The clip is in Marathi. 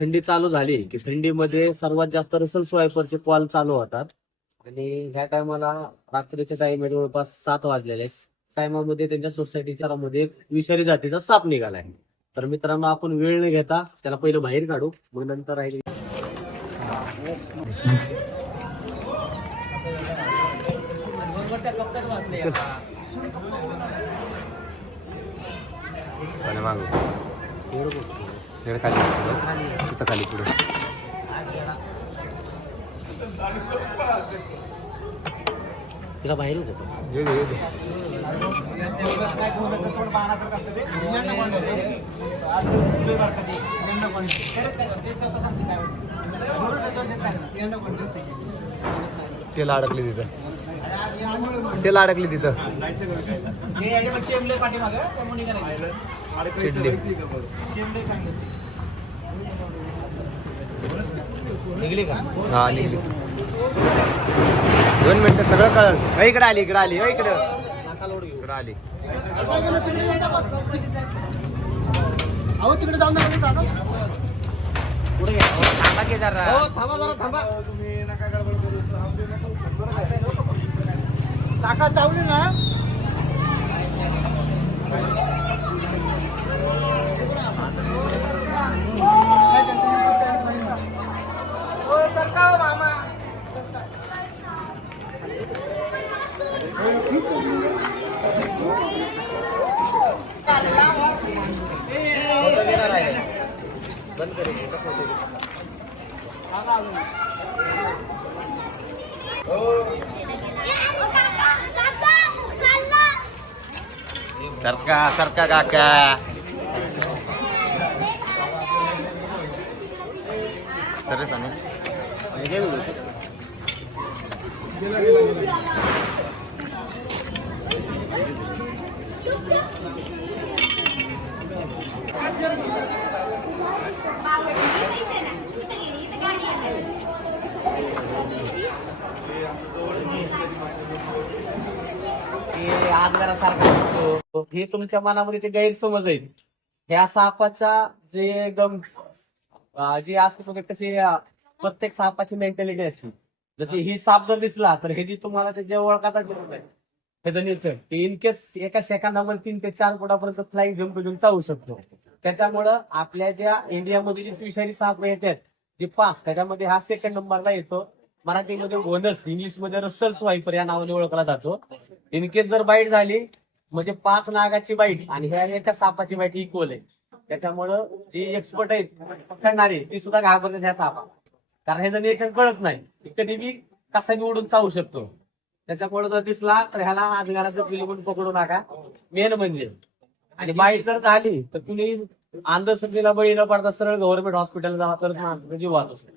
थंडी चालू झाली की थंडीमध्ये सर्वात जास्त रसल स्वायपरचे कॉल चालू होतात आणि ह्या टायमाला रात्रीच्या टाइम जवळपास 7 वाजलेले आहेत. सायमामध्ये त्यांच्या सोसायटीच्या मध्ये एक विषारी जातीचा साप निघालाय. तर मित्रांनो, आपण वेळ न घेता त्याला पहिलं बाहेर काढू, मग नंतर राहील. खाली खाली पुढे तिला बाहेर होतो. तेला अडकली तिथं, तेला अडकली तिथं निघली का? हा निघली. 2 मिनिटं सगळं कळलं. इकडे आली, इकडे आली, इकडे आली. तिकडे जाऊन पुढे थांबा की जरा, थांबा जरा, थांबा तुम्ही, नका गडबड करू. टाका चावली ना. सरका मामा बंद करेल. सरका सरका काका. सर साने आज जरा सारखा असतो. हे तुमच्या मनामध्ये ते गैरसमज आहेत. ह्या सापाचा जे एकदम जे असते कशी प्रत्येक सापाची मेंटॅलिटी असते. जशी ही साप जर दिसला तर हे जी तुम्हाला त्याच्या ओळखाचा इन केस एका सेकंदामध्ये 3 ते 4 फुटापर्यंत फ्लाइंग जम्प घेऊन चालू शकतो. त्याच्यामुळं आपल्या ज्या इंडियामध्ये जी विषारी साप येतात जे 5, त्याच्यामध्ये हा सेकंड नंबरला येतो. मराठीमध्ये घोणस, इंग्लिशमध्ये रसल स्वाईपर या नावाने ओळखला जातो. इन केस जर बाईट झाली म्हणजे 5 नागाची बाईट आणि ह्या एका सापाची बाईट इक्वल आहे. त्याच्यामुळं जी एक्सपर्ट आहेत पकडणारी ती सुद्धा घाबरतात ह्या सापा, कारण ह्याचं रिएक्शन कळत नाही. कधी बी कसा बी उडून चावू शकतो. त्याच्यामुळे जर दिसला तर ह्याला अजगराचं पिलून पकडू नका, मेन म्हणजे. आणि बाईट जर झाली तर तुम्ही अंधश्रद्धेला बळी न पडता सरळ गव्हर्नमेंट हॉस्पिटल जावा, तर जीव वाचू शकतो.